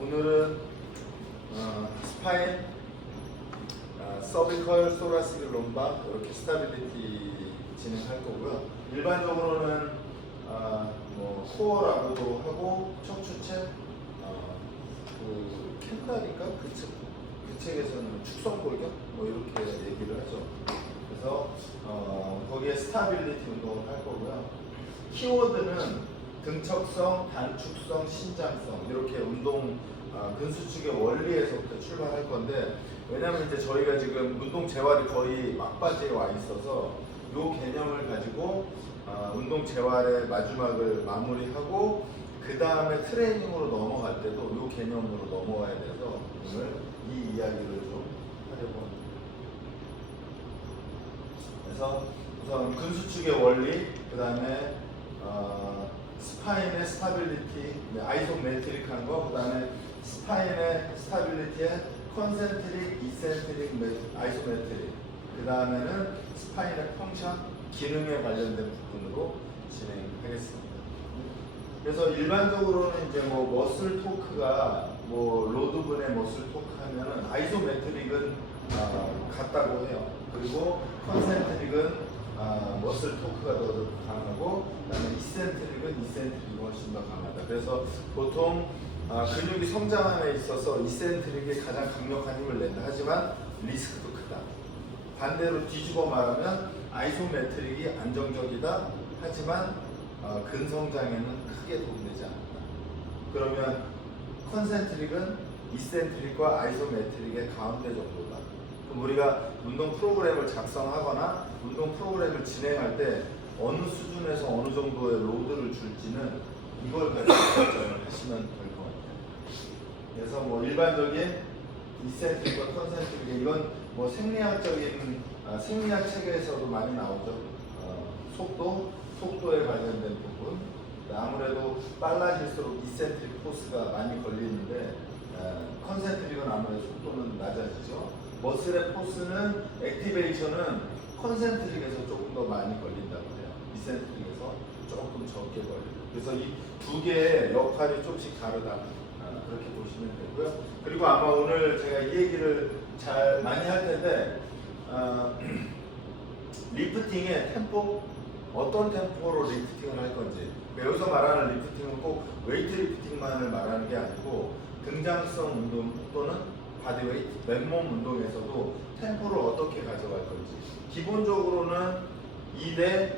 오늘은 스파인, 서비컬, 소라시드, 롬바 이렇게 스타빌리티 진행할 거고요. 일반적으로는 뭐 코어라고도 하고 척추체, 그 캔달인가 그 책에서는 축성골격 뭐 이렇게 얘기를 하죠. 그래서 거기에 스타빌리티 운동을 할 거고요. 키워드는 등척성, 단축성, 신장성 이렇게 운동 근수축의 원리에서부터 출발할 건데, 왜냐면 이제 저희가 지금 운동 재활이 거의 막바지에 와 있어서 이 개념을 가지고 운동 재활의 마지막을 마무리하고 그 다음에 트레이닝으로 넘어갈 때도 이 개념으로 넘어와야 돼서 오늘 이 이야기를 좀 하려고 합니다. 그래서 우선 근수축의 원리, 그 다음에 스파인의 스타빌리티, 아이소메트릭한 거, 그 다음에 스파인의 스타빌리티의 컨센트릭, 이센트릭, 아이소메트릭, 그 다음에는 스파인의 펑션, 기능에 관련된 부분으로 진행하겠습니다. 그래서 일반적으로는 이제 뭐 머슬 토크가 뭐 로드분의 머슬 토크 하면은 아이소메트릭은 같다고 해요. 그리고 컨센트릭은 머슬 토크가 더 강하고, 그다음에 이센트릭은 이센트릭이 훨씬 더 강하다. 그래서 보통 근육이 성장함에 있어서 이센트릭이 가장 강력한 힘을 낸다. 하지만 리스크도 크다. 반대로 뒤집어 말하면 아이소메트릭이 안정적이다. 하지만 근성장에는 크게 도움되지 않는다. 그러면 컨센트릭은 이센트릭과 아이소메트릭의 가운데 정도다. 그럼 우리가 운동 프로그램을 작성하거나 운동 프로그램을 진행할 때 어느 수준에서 어느 정도의 로드를 줄지는 이걸 가지고 결정을 하시면 될 것 같아요. 그래서 뭐 일반적인 이센트릭과 컨센트릭, 이건 뭐 생리학적인 생리학 책에서도 많이 나오죠. 속도에 관련된 부분. 아무래도 빨라질수록 이센트릭 포스가 많이 걸리는데 컨센트릭은 아무래도 속도는 낮아지죠. 머슬의 포스는 액티베이션은 컨센트릭에서 조금 더 많이 걸린다고 해요. 이센트릭에서 조금 적게 걸리고. 그래서 이 두 개의 역할이 조금씩 다르다. 그렇게 보시면 되고요. 그리고 아마 오늘 제가 이 얘기를 잘 많이 할 텐데, 리프팅의 템포, 어떤 템포로 리프팅을 할 건지. 여기서 말하는 리프팅은 꼭 웨이트 리프팅만을 말하는 게 아니고 등장성 운동 또는 바디웨이트, 맨몸 운동에서도 템포를 어떻게 가져갈 건지. 기본적으로는 2대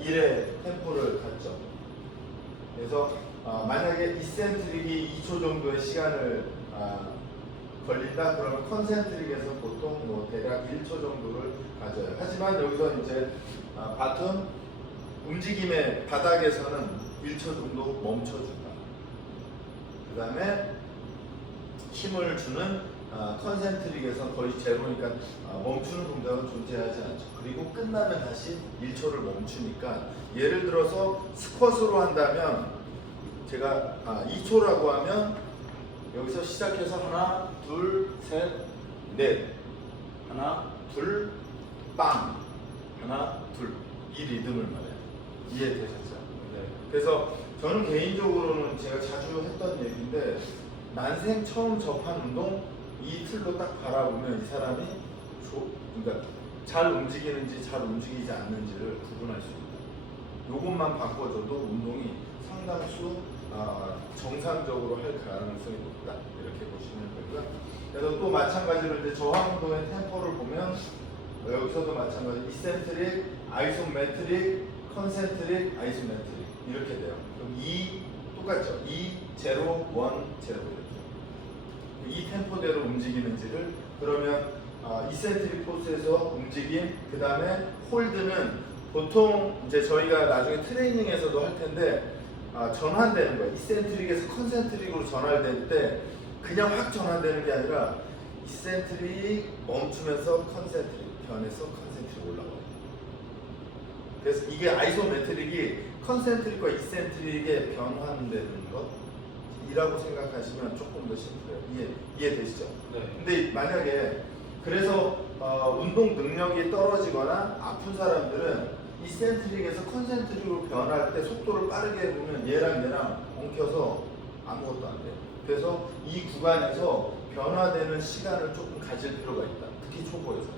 1의 템포를 갖죠. 그래서 만약에 이센트릭이 2초 정도의 시간을 걸린다 그러면 컨센트릭에서 보통 뭐 대략 1초 정도를 가져요. 하지만 여기서 이제 바텀 움직임의 바닥에서는 1초 정도 멈춰준다. 그 다음에 힘을 주는 컨센트릭에서 거의 제로니까 멈추는 동작은 존재하지 않죠. 그리고 끝나면 다시 1초를 멈추니까, 예를 들어서 스쿼트로 한다면 제가 2초라고 하면 여기서 시작해서 하나, 둘, 셋, 넷, 하나, 둘, 빵, 하나, 둘, 이 리듬을 말해요. 이해되셨죠? 네. 그래서 저는 개인적으로는 제가 자주 했던 얘기인데, 난생 처음 접한 운동 이 틀로 딱 바라보면 이 사람이 그러니까 잘 움직이는지 잘 움직이지 않는지를 구분할 수 있다. 요것만 바꿔줘도 운동이 상당수 정상적으로 할 가능성이 높다. 이렇게 보시면 되고요. 그래서 또 마찬가지로 이제 저항 운동의 템포를 보면 여기서도 마찬가지로 이센트릭, 아이소메트릭, 컨센트릭, 아이소메트릭 이렇게 돼요. 그럼 2 똑같죠? 2, 0, 1, 0 이렇게. 이 템포대로 움직이는지를, 그러면 이센트릭 포스에서 움직임, 그 다음에 홀드는 보통 이제 저희가 나중에 트레이닝에서도 할 텐데 전환되는 거예요. 이센트릭에서 컨센트릭으로 전환될 때 그냥 확 전환되는 게 아니라 이센트릭 멈추면서 컨센트릭, 변해서 컨센트릭 올라가요. 그래서 이게 아이소메트릭이 컨센트릭과 이센트릭의 변환되는 것이라고 생각하시면 조금 더 심플해요. 이해되시죠? 네. 근데 만약에 그래서 운동 능력이 떨어지거나 아픈 사람들은 이센트릭에서 컨센트릭으로 변할 때 속도를 빠르게 해보면 얘랑 엉켜서 아무것도 안 돼요. 그래서 이 구간에서 변화되는 시간을 조금 가질 필요가 있다. 특히 초보에서.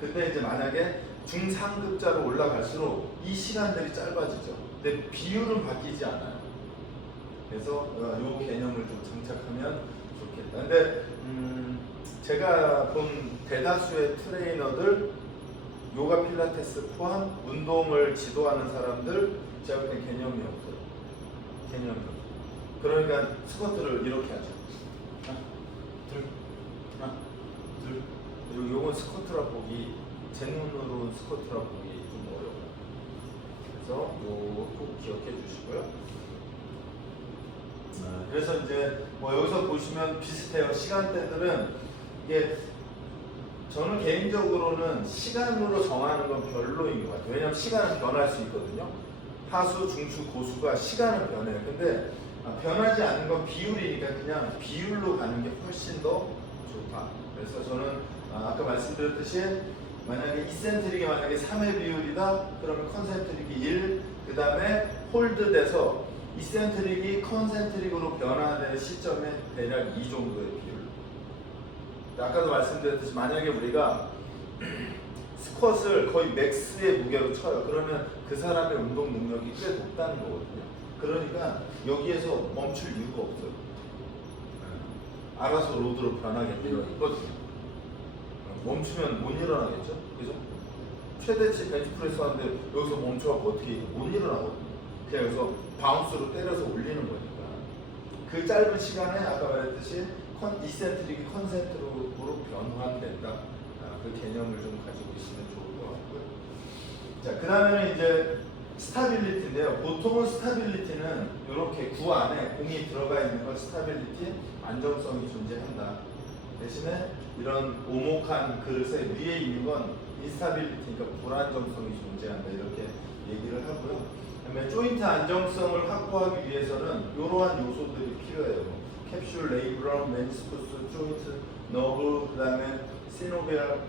근데 이제 만약에 중상급자로 올라갈수록 이 시간들이 짧아지죠. 근데 비율은 바뀌지 않아요. 그래서 이 개념을 좀 장착하면 좋겠다. 근데 제가 본 대다수의 트레이너들, 요가 필라테스 포함 운동을 지도하는 사람들 제가 볼 때 개념이 없어요. 개념이 없어요. 그러니까 스쿼트를 이렇게 하죠. 하나, 둘, 하나, 둘. 그리고 요건 스쿼트라 보기, 제 눈으로는 스쿼트라 보기 좀 어려워요. 그래서 요거 꼭 기억해 주시고요. 그래서 이제 뭐 여기서 보시면 비슷해요. 시간대들은 이게 저는 개인적으로는 시간으로 정하는 건 별로인 것 같아요. 왜냐하면 시간은 변할 수 있거든요. 하수, 중수, 고수가 시간은 변해요. 근데 변하지 않는 건 비율이니까 그냥 비율로 가는 게 훨씬 더 좋다. 그래서 저는 아까 말씀드렸듯이 만약에 이센트릭이 만약에 3의 비율이다 그러면 컨센트릭이 1, 그 다음에 홀드 돼서 이센트릭이 컨센트릭으로 변화되는 시점에 대략 2 정도의 비율. 아까도 말씀드렸듯이 만약에 우리가 스쿼트를 거의 맥스의 무게로 쳐요. 그러면 그 사람의 운동 능력이 꽤 높다는 거거든요. 그러니까 여기에서 멈출 이유가 없어요. 알아서 로드로 변하게 되어 있거든요. 멈추면 못 일어나겠죠? 그죠? 최대치 벤치프레스 하는데 여기서 멈춰갖고 어떻게 못 일어나거든요. 그냥 여기서 바운스로 때려서 올리는 거니까. 그 짧은 시간에 아까 말했듯이 이센트릭이 컨센트릭으로 변환된다. 그 개념을 좀 가지고 있으면 좋을 것 같고요. 자, 그 다음에는 이제 스타빌리티인데요. 보통은 스타빌리티는 이렇게 구 안에 공이 들어가 있는 걸 스타빌리티, 안정성이 존재한다. 대신에 이런 오목한 그릇의 위에 있는 건 인스타빌리티니까 불안정성이 존재한다. 이렇게 얘기를 하고요. 그다음에 조인트 안정성을 확보하기 위해서는 이러한 요소들이 필요해요. 캡슐, 레이브럼, 메니스쿠스, 조인트, 너브, 그다음에 시노비얼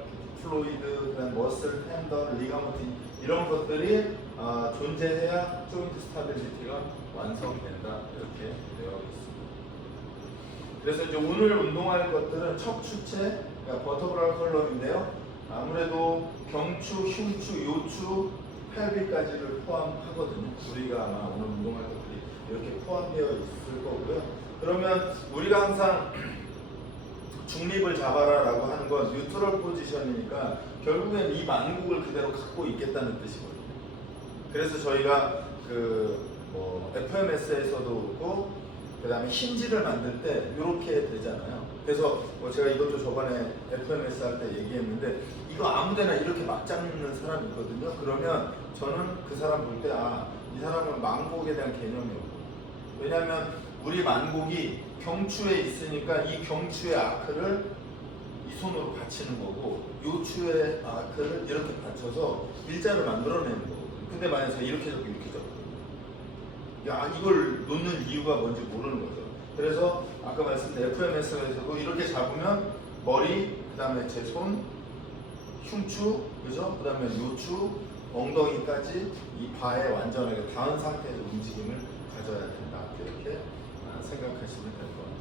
플로이드, 그다음 머슬, 텐던, 리가먼트 이런 것들이 존재해야 조인트 스타빌리티가 완성된다. 이렇게 되어 있습니다. 그래서 이제 오늘 운동할 것들은 척추체, 그러니까 버터브랄 컬럼인데요. 아무래도 경추, 흉추, 요추, 펠비까지를 포함하거든요. 우리가 아마 오늘 운동할 것들이 이렇게 포함되어 있을 거고요. 그러면 우리가 항상 중립을 잡아라 라고 하는 건 뉴트럴 포지션이니까 결국엔 이 만국을 그대로 갖고 있겠다는 뜻이거든요. 그래서 저희가 FMS에서도 그렇고 그 다음에 힌지를 만들 때 이렇게 되잖아요. 그래서 제가 이것도 저번에 FMS 할 때 얘기했는데 이거 아무데나 이렇게 막 잡는 사람이 있거든요. 그러면 저는 그 사람 볼 때 이 사람은 만곡에 대한 개념이 없고, 왜냐하면 우리 만곡이 경추에 있으니까 이 경추의 아크를 이 손으로 받치는 거고 요추의 아크를 이렇게 받쳐서 일자를 만들어내는 거거든요. 근데 만약에 이렇게 잡고 이렇게 잡고 이걸 놓는 이유가 뭔지 모르는 거죠. 그래서 아까 말씀드린 FMS에서도 이렇게 잡으면 머리, 그 다음에 제 손, 흉추, 그죠? 그 다음에 요추, 엉덩이까지 이 바에 완전하게 닿은 상태에서 움직임을 가져야 된다. 이렇게 생각하시면 될 것 같아요.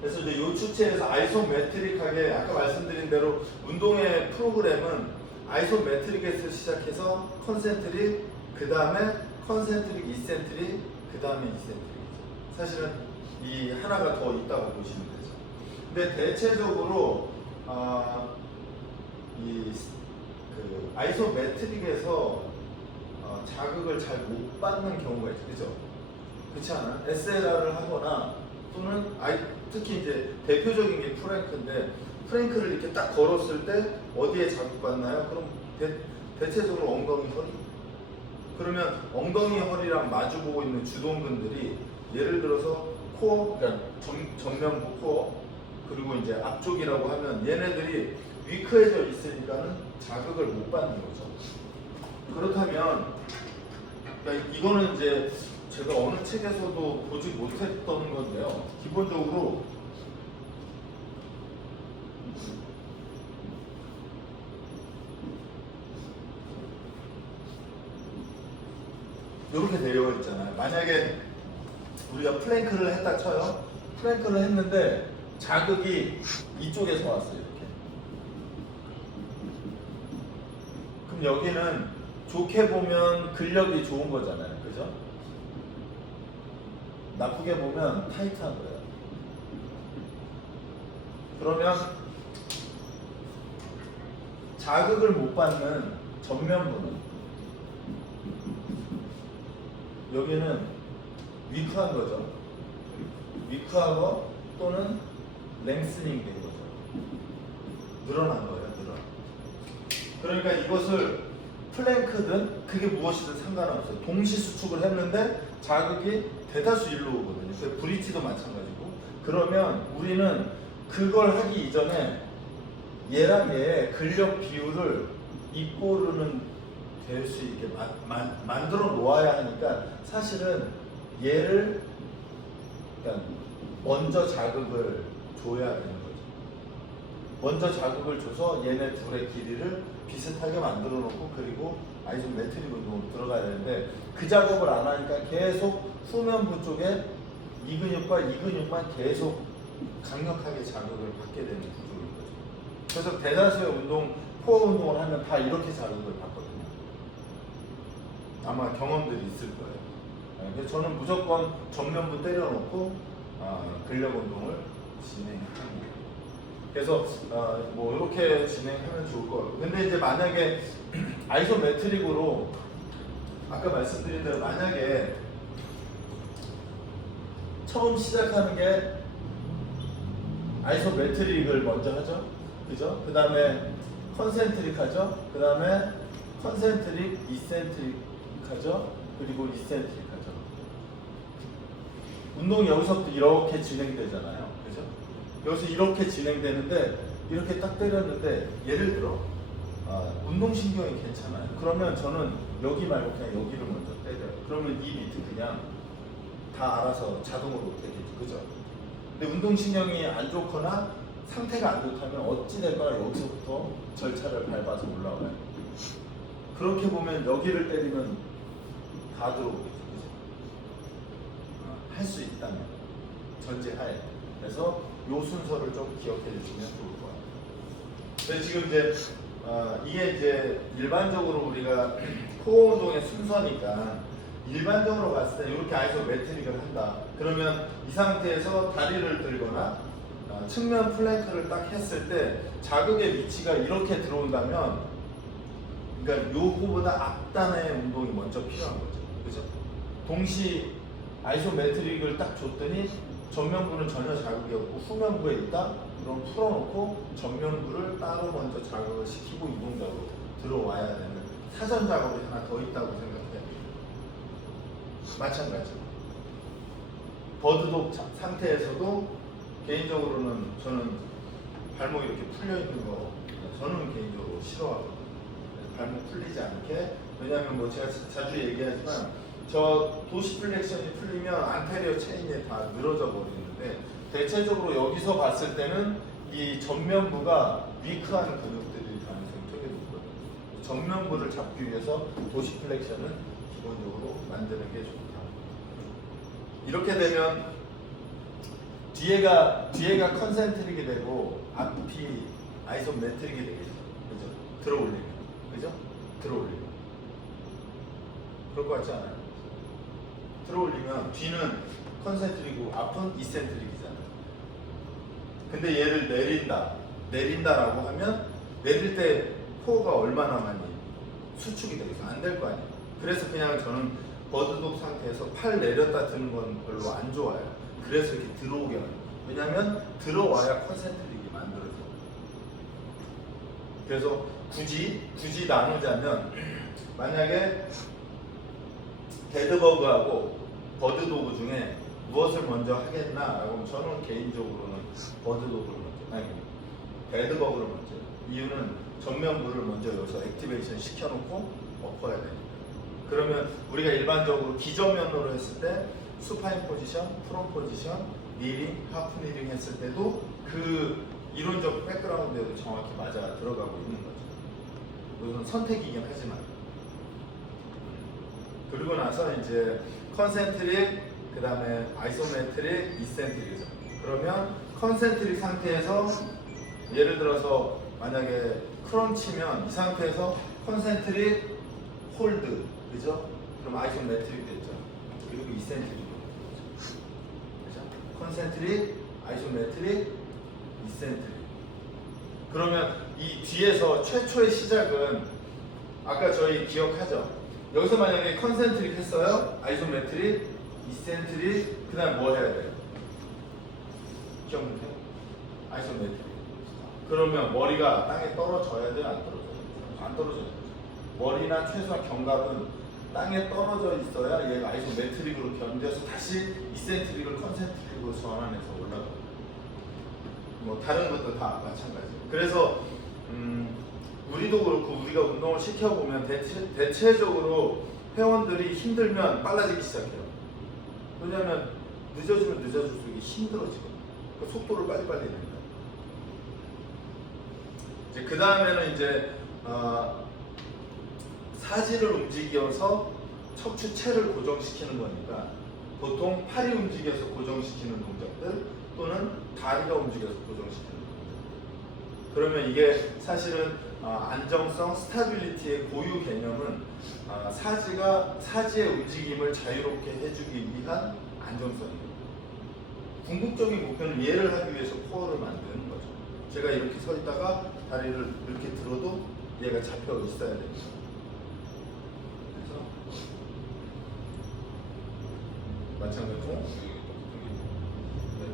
그래서 이제 요추체에서 아이소메트릭하게 아까 말씀드린 대로 운동의 프로그램은 아이소메트릭에서 시작해서 컨센트릭, 그 다음에 컨센트릭, 이센트릭, 그 다음에 이센트릭이죠. 사실은 이 하나가 더 있다고 보시면 되죠. 근데 대체적으로 아이소메트릭에서 자극을 잘 못 받는 경우가 있죠. 그죠? 그렇지 않아요? SLR을 하거나 또는 특히 이제 대표적인 게 프랭크인데 프랭크를 이렇게 딱 걸었을 때 어디에 자극받나요? 그럼 대체적으로 엉덩이 허리. 그러면 엉덩이 허리랑 마주보고 있는 주동근들이 예를 들어서 코어, 그러니까 전면부 코어, 그리고 이제 앞쪽이라고 하면 얘네들이 위크해져 있으니까는 자극을 못 받는 거죠. 그렇다면 그러니까 이거는 이제 제가 어느 책에서도 보지 못했던 건데요. 기본적으로 이렇게 되어 있잖아요. 만약에 우리가 플랭크를 했다 쳐요. 플랭크를 했는데 자극이 이쪽에서 왔어요. 이렇게. 그럼 여기는 좋게 보면 근력이 좋은 거잖아요. 그죠? 나쁘게 보면 타이트한 거예요. 그러면 자극을 못 받는 전면부는 여기는 위크한 거죠. 위크하고 또는 랭스닝 된 거죠. 늘어난 거예요. 늘어난. 그러니까 이것을 플랭크든 그게 무엇이든 상관없어요. 동시 수축을 했는데 자극이 대다수 일로 오거든요. 그 브릿지도 마찬가지고. 그러면 우리는 그걸 하기 이전에 얘랑 얘의 근력 비율을 이꼬르는 될 수 있게 만들어 놓아야 하니까 사실은 얘를 그러니까 먼저 자극을 줘야 되는 거죠. 먼저 자극을 줘서 얘네 둘의 길이를 비슷하게 만들어 놓고 그리고 아이소메트릭 운동으로 들어가야 되는데 그 작업을 안 하니까 계속 후면부 쪽에 이 근육과 이 근육만 계속 강력하게 자극을 받게 되는 구조인 거죠. 그래서 대다수의 운동, 코어 운동을 하면 다 이렇게 자극을 받거든요. 아마 경험들이 있을 거예요. 그래서 저는 무조건 전면부 때려놓고 근력 운동을 진행합니다. 그래서 뭐 이렇게 진행하면 좋을 것 같고, 근데 이제 만약에 아이소메트릭으로 아까 말씀드린 대로 만약에 처음 시작하는 게 아이소메트릭을 먼저 하죠, 그죠? 그 다음에 컨센트릭 하죠, 그 다음에 컨센트릭, 이센트릭 하죠, 그리고 이센트릭 하죠. 운동이 여기서부터 이렇게 진행되잖아요, 그죠? 여기서 이렇게 진행되는데 이렇게 딱 때렸는데 예를 들어 운동신경이 괜찮아요. 그러면 저는 여기 말고 그냥 여기를 먼저 때려요. 그러면 이 밑에 그냥 다 알아서 자동으로 되겠죠, 그죠? 근데 운동신경이 안 좋거나 상태가 안 좋다면 어찌 될거나 여기서부터 절차를 밟아서 올라와요. 그렇게 보면 여기를 때리면 다 들어오겠죠, 그죠? 할 수 있다면 전제하에. 그래서 요 순서를 좀 기억해 주시면 좋을 것 같아요. 근데 지금 이제 이게 이제 일반적으로 우리가 코어 운동의 순서니까 일반적으로 봤을 때 이렇게 아이소메트릭을 한다. 그러면 이 상태에서 다리를 들거나 측면 플랭크를 딱 했을 때 자극의 위치가 이렇게 들어온다면, 그러니까 요거보다 앞단의 운동이 먼저 필요한 거죠, 그죠? 동시 아이소메트릭을 딱 줬더니 전면부는 전혀 자극이 없고 후면부에 있다? 그럼 풀어놓고 전면부를 따로 먼저 자극을 시키고 이동적으로 들어와야 되는 사전 작업이 하나 더 있다고 생각해요. 마찬가지로 버드독 상태에서도 개인적으로는 저는 발목이 이렇게 풀려 있는 거 저는 개인적으로 싫어하거든요. 발목 풀리지 않게. 왜냐하면 뭐 제가 자주 얘기하지만 저 도시 플렉션이 풀리면 안테리어 체인이 다 늘어져 버리는데 대체적으로 여기서 봤을 때는 이 전면부가 위크한 근육들일 가능성이 되게 높거든요. 전면부를 잡기 위해서 도시 플렉션은 기본적으로 만드는 게 좋다. 이렇게 되면 뒤에가 컨센트릭이 되고 앞이 아이소메트릭이 되겠죠. 그죠? 들어올리면. 그죠? 들어올리면. 그럴 것 같지 않아요? 들어올리면 뒤는 컨센트릭이고 앞은 이센트릭이잖아요. 근데 얘를 내린다라고 하면 내릴 때 코어가 얼마나 많이 수축이 되겠어? 안 될 거 아니에요. 그래서 그냥 저는 버드독 상태에서 팔 내렸다 드는 건 별로 안 좋아요. 그래서 이렇게 들어오게 하는 거예요. 왜냐하면 들어와야 컨센트릭이 만들어져요. 그래서 굳이 나누자면 만약에 데드버그하고 버드도그 중에 무엇을 먼저 하겠나라고 하면 저는 개인적으로는 버드도그를 먼저, 아니 데드버그를 먼저. 이유는 전면부를 먼저 여기서 액티베이션 시켜놓고 엎어야 되니까. 그러면 우리가 일반적으로 기저면으로 했을 때 수파인 포지션, 프론 포지션, 니링, 하프 니링 했을 때도 그 이론적 백그라운드에도 정확히 맞아 들어가고 있는 거죠. 이건 선택이긴 하지만. 그리고 나서 이제 컨센트릭, 그 다음에 아이소메트릭, 이센트릭이죠. 그러면 컨센트릭 상태에서 예를 들어서 만약에 크런치면 이 상태에서 컨센트릭 홀드, 그죠? 그럼 아이소메트릭 됐죠. 그리고 이센트릭, 그죠? 컨센트릭, 아이소메트릭, 이센트릭. 그러면 이 뒤에서 최초의 시작은 아까 저희 기억하죠? 여기서 만약에 컨센트릭 했어요. 아이소메트릭, 이센트릭, 그 다음 뭐 해야 돼요? 기억나세요? 아이소메트릭. 그러면 머리가 땅에 떨어져야 돼요? 안 떨어져요? 안 떨어져요. 머리나 최소한 견갑은 땅에 떨어져 있어야 얘가 아이소메트릭으로 견뎌서 다시 이센트릭을 컨센트릭으로 전환해서 올라가요. 뭐 다른 것도 다 마찬가지. 그래서 우리도 그렇고 우리가 운동을 시켜보면 대체적으로 회원들이 힘들면 빨라지기 시작해요. 왜냐하면 늦어지면 늦어질수록 이게 힘들어지거든요. 그 속도를 빨리빨리 냅니다. 이제 그 다음에는 이제 사지를 움직여서 척추체를 고정시키는 거니까 보통 팔이 움직여서 고정시키는 동작들 또는 다리가 움직여서 고정시키는 동작들. 그러면 이게 사실은 안정성, 스타빌리티의 고유 개념은 사지의 움직임을 자유롭게 해주기 위한 안정성이에요. 궁극적인 목표는 얘를 하기 위해서 코어를 만드는 거죠. 제가 이렇게 서 있다가 다리를 이렇게 들어도 얘가 잡혀 있어야 됩니다. 마찬가지로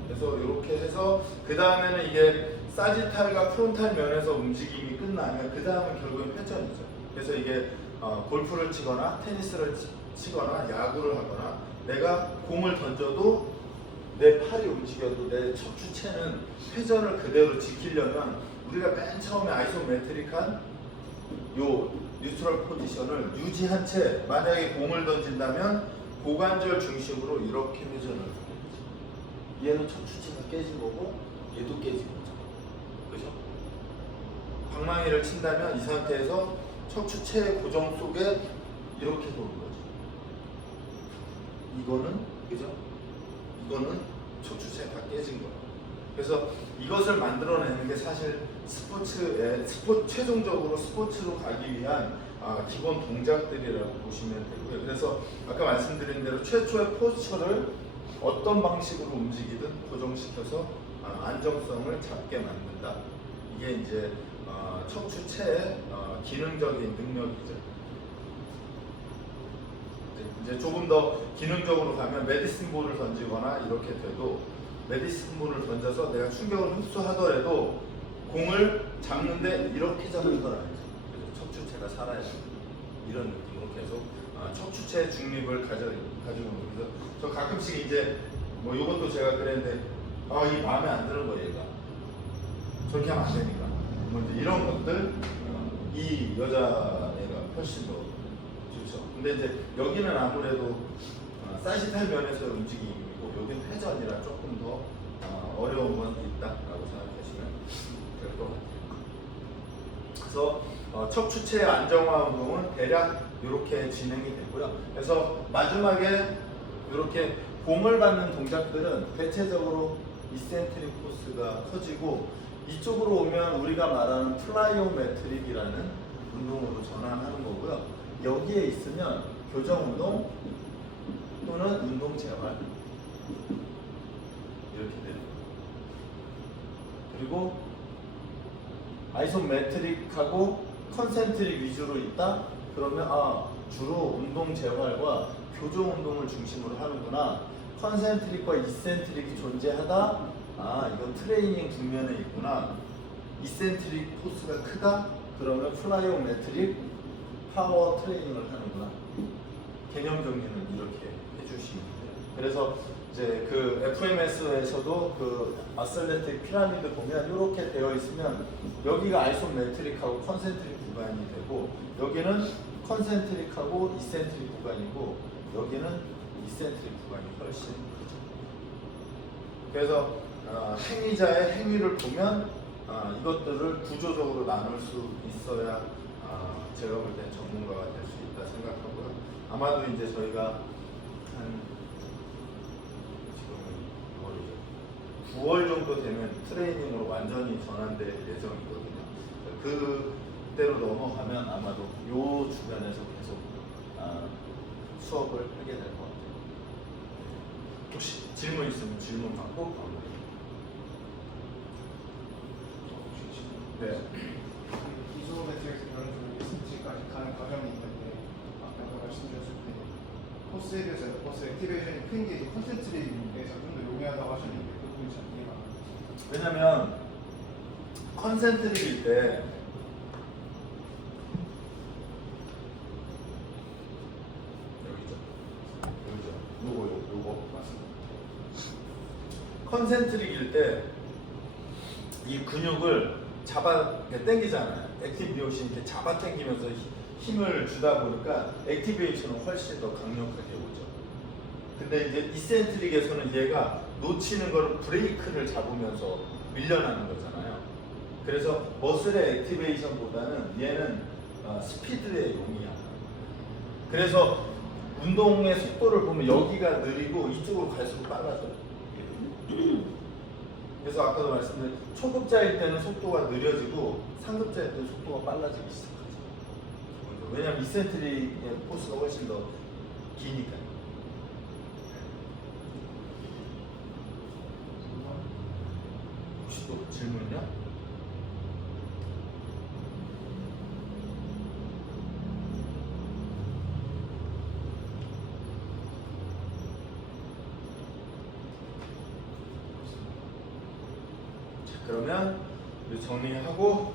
그래서 이렇게 해서 그 다음에는 이게 사지탈과 프론탈 면에서 움직임이 끝나면 그 다음은 결국은 회전이죠. 그래서 이게 골프를 치거나 테니스를 치거나 야구를 하거나 내가 공을 던져도 내 팔이 움직여도 내 척추체는 회전을 그대로 지키려면 우리가 맨 처음에 아이소메트릭한 요 뉴트럴 포지션을 유지한 채 만약에 공을 던진다면 고관절 중심으로 이렇게 회전을 하는 거죠. 얘는 척추체가 깨진 거고 얘도 깨진 거죠. 그죠? 방망이를 친다면 이 상태에서 척추체의 고정 속에 이렇게 도는 거죠. 이거는 그죠? 이거는 척추체가 다 깨진 거예요. 그래서 이것을 만들어내는 게 사실 최종적으로 스포츠로 가기 위한 기본 동작들이라고 보시면 되고요. 그래서 아까 말씀드린 대로 최초의 포스처를 어떤 방식으로 움직이든 고정시켜서 안정성을 잡게 만든다. 이게 이제 척추체의 기능적인 능력이죠. 이제 조금 더 기능적으로 가면 메디슨 볼을 던지거나 이렇게 돼도 메디슨 볼을 던져서 내가 충격을 흡수하더라도 공을 잡는데 이렇게 잡는 건 아니죠. 그래서 척추체가 살아야 돼요. 이런 느낌으로 계속 척추체의 중립을 가지고 있는 거죠. 저 가끔씩 이제 뭐 이것도 제가 그랬는데 이 마음에 안 드는 거예요. 얘가 저렇게 하면 안 되니까 뭐 이제 이런 것들 이 여자애가 훨씬 더 좋죠. 근데 이제 여기는 아무래도 사지탈 면에서의 움직임이고 여기는 회전이라 조금 더 어려운 건 있다라고 생각하시면 될 것 같아요. 그래서 척추체의 안정화 운동은 대략 이렇게 진행이 되고요. 그래서 마지막에 이렇게 공을 받는 동작들은 대체적으로 이센트릭 포스가 커지고 이쪽으로 오면 우리가 말하는 플라이오메트릭이라는 운동으로 전환하는 거고요. 여기에 있으면 교정 운동 또는 운동 재활 이렇게 되는 거예요. 그리고 아이소메트릭하고 컨센트릭 위주로 있다? 그러면 주로 운동 재활과 교정 운동을 중심으로 하는구나. 컨센트릭과 이센트릭이 존재하다? 이건 트레이닝 국면에 있구나. 이센트릭 포스가 크다? 그러면 플라이오메트릭 파워 트레이닝을 하는구나. 개념 정리는 이렇게 해주시면 돼요. 그래서 이제 그 FMS에서도 그 아슬레틱 피라미드 보면 이렇게 되어 있으면 여기가 아이소메트릭하고 컨센트릭 구간이 되고 여기는 컨센트릭하고 이센트릭 구간이고 여기는 이센트릭 구간이 훨씬 크죠. 그래서 행위자의 행위를 보면 이것들을 구조적으로 나눌 수 있어야 제가 볼 땐 전문가가 될 수 있다 생각하고요. 아마도 이제 저희가 한 지금은 9월이죠. 9월 정도 되면 트레이닝으로 완전히 전환될 예정이거든요. 그때로 넘어가면 아마도 요 주변에서 계속 수업을 하게 될 것 같아요. 혹시 질문 있으면 질문 받고 마무리. 네. 기소 매트릭스 이런 쪽으로 리스트까지 가는 과정이 있는데 아까 말씀드렸을 때 코스에 비해서 코스 액티베이션이 큰 게 컨센트리에서 좀 더 용이하다고 하셨는데 그 부분이 잘 이해가 안 가요. 왜냐면 컨센트릭일 때 여기죠. 요거 맞습니다. 컨센트릭일 때 이 근육을 잡아 당기잖아요. 액티브 미오신 이렇게 잡아 당기면서 힘을 주다 보니까 액티베이션은 훨씬 더 강력하게 오죠. 근데 이제 이센트릭에서는 얘가 놓치는 거를 브레이크를 잡으면서 밀려나는 거잖아요. 그래서 머슬의 액티베이션보다는 얘는 스피드의 용이야. 그래서 운동의 속도를 보면 여기가 느리고 이쪽으로 갈수록 빨라져요. 그래서 아까도 말씀드린 초급자일 때는 속도가 느려지고 상급자일 때는 속도가 빨라지기 시작하죠. 왜냐하면 이센트릭의 코스가 훨씬 더 기니까요. 혹시 또 질문이요? 그러면 정리하고